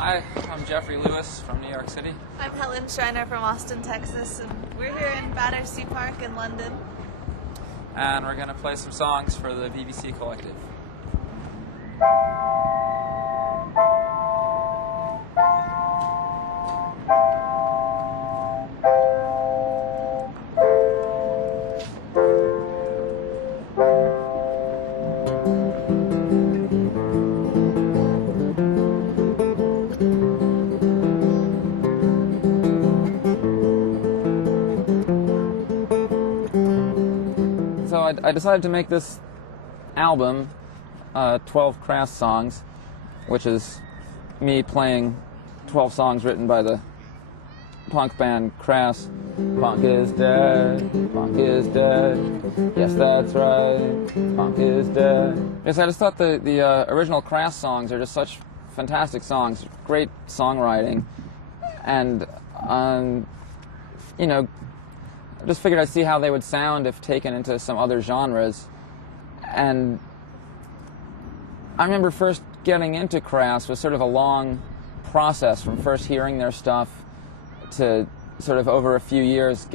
Hi, I'm Jeffrey Lewis from New York City. I'm Helen Schreiner from Austin, Texas, and we're here in Battersea Park in London. And we're going to play some songs for the BBC Collective. So I decided to make this album, 12 Crass songs, which is me playing 12 songs written by the punk band Crass. Punk is dead, punk is dead, yes that's right, punk is dead. Yes, I just thought the original Crass songs are just such fantastic songs, great songwriting, and you know, I just figured I'd see how they would sound if taken into some other genres. And I remember first getting into Crass was sort of a long process from first hearing their stuff to sort of over a few years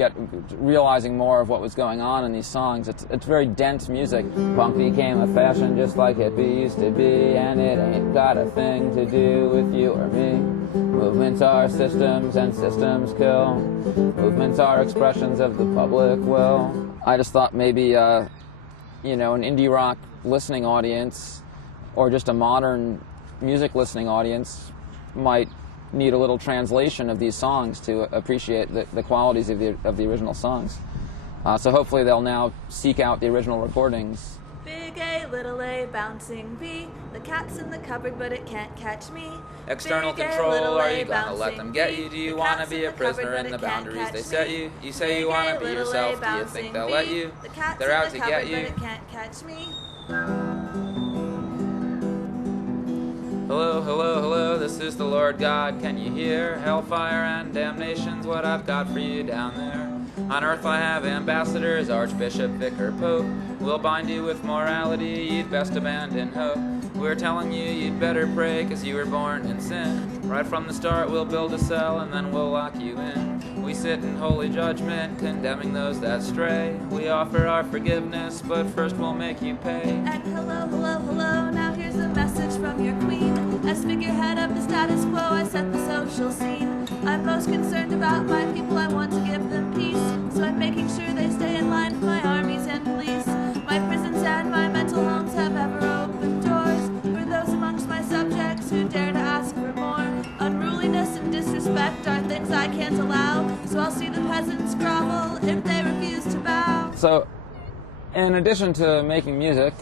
realizing more of what was going on in these songs. It's very dense music. Punk became a fashion just like hippie used to be, and it ain't got a thing to do with you or me. Movements are systems and systems kill. Movements are expressions of the public will. I just thought maybe, you know, an indie rock listening audience or just a modern music listening audience might need a little translation of these songs to appreciate the qualities of the original songs. So hopefully they'll now seek out the original recordings. Big A, little a, bouncing B. The cat's in the cupboard, but it can't catch me. External Big A, control, little are A, you gonna let them get you? Do you want to be a prisoner in the boundaries they set you? You say you want to be yourself, do you think they'll let you? They're out to get you. But it can't catch me. Hello, hello, hello, this is the Lord God, can you hear? Hellfire and damnation's what I've got for you down there. On earth I have ambassadors, archbishop, vicar, pope. We'll bind you with morality, you'd best abandon hope. We're telling you you'd better pray, 'cause you were born in sin. Right from the start we'll build a cell and then we'll lock you in. We sit in holy judgment, condemning those that stray. We offer our forgiveness, but first we'll make you pay. And hello, hello, hello, now here's a message from your queen. As figurehead of the status quo, I set the social scene. I'm most concerned about my people, I want to give them peace. So I'm making sure they stay in line with my armies and police. My prisons and my mental homes have ever opened doors for those amongst my subjects who dare to ask for more. Unruliness and disrespect are things I can't allow, so I'll see the peasants grovel if they refuse to bow. So, in addition to making music,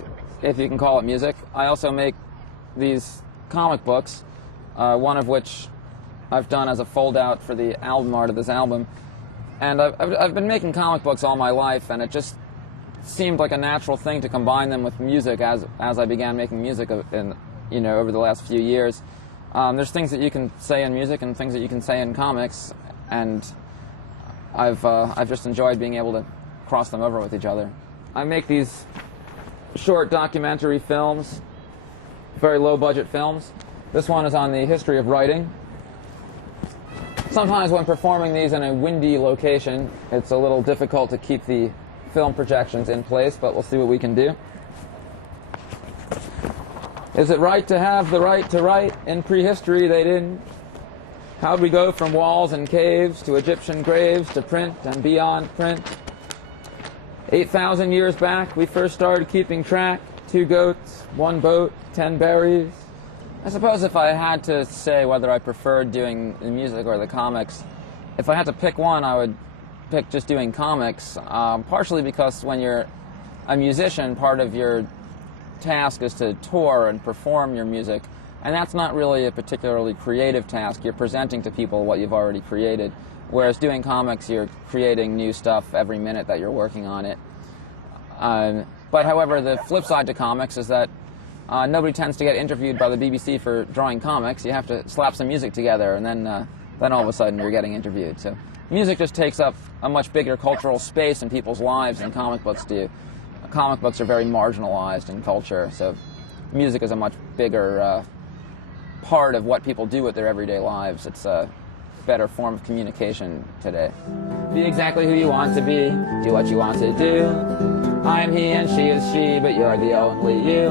if you can call it music, I also make these comic books, one of which I've done as a fold-out for the album art of this album. And I've been making comic books all my life, and it just seemed like a natural thing to combine them with music as I began making music over the last few years. There's things that you can say in music and things that you can say in comics, and I've just enjoyed being able to cross them over with each other. I make these short documentary films, very low-budget films. This one is on the history of writing. Sometimes when performing these in a windy location, it's a little difficult to keep the film projections in place, but we'll see what we can do. Is it right to have the right to write? In prehistory they didn't. How'd we go from walls and caves to Egyptian graves to print and beyond print? 8,000 years back we first started keeping track. 2 goats, 1 boat, 10 berries. I suppose if I had to say whether I preferred doing the music or the comics, if I had to pick one, I would pick just doing comics, partially because when you're a musician, part of your task is to tour and perform your music, and that's not really a particularly creative task. You're presenting to people what you've already created, whereas doing comics, you're creating new stuff every minute that you're working on it. But however, the flip side to comics is that nobody tends to get interviewed by the BBC for drawing comics. You have to slap some music together, and then all of a sudden you're getting interviewed. So music just takes up a much bigger cultural space in people's lives than comic books do. Comic books are very marginalized in culture, so music is a much bigger part of what people do with their everyday lives. It's a better form of communication today. Be exactly who you want to be, do what you want to do. I am he and she is she, but you're the only you.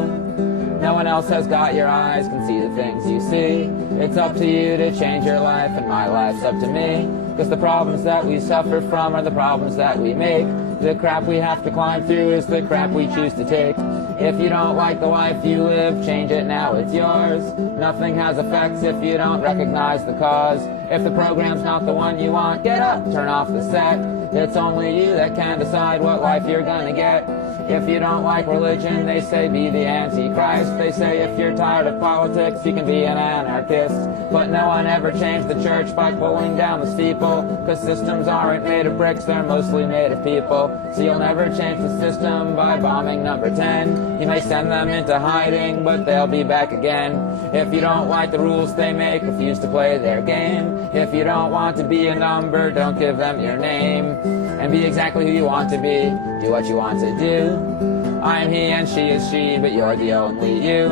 No one else has got your eyes, can see the things you see. It's up to you to change your life, and my life's up to me. Cause the problems that we suffer from are the problems that we make. The crap we have to climb through is the crap we choose to take. If you don't like the life you live, change it now, it's yours. Nothing has effects if you don't recognize the cause. If the program's not the one you want, get up, turn off the set. It's only you that can decide what life you're gonna get. If you don't like religion, they say be the Antichrist. They say if you're tired of politics, you can be an anarchist. But no one ever changed the church by pulling down the steeple. Cause systems aren't made of bricks, they're mostly made of people. So you'll never change the system by bombing number 10. You may send them into hiding, but they'll be back again. If you don't like the rules they make, refuse to play their game. If you don't want to be a number, don't give them your name. And be exactly who you want to be, do what you want to do. I am he and she is she, but you're the only you.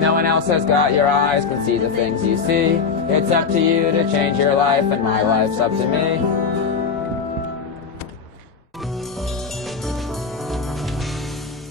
No one else has got your eyes, can see the things you see. It's up to you to change your life, and my life's up to me.